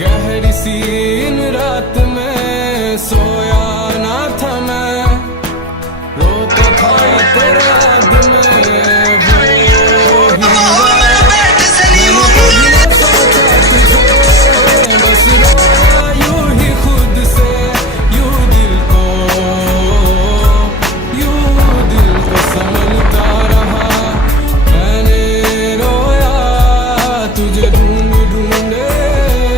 गहरी सी इन रात में सोया ना था मैं, रोता था तेरे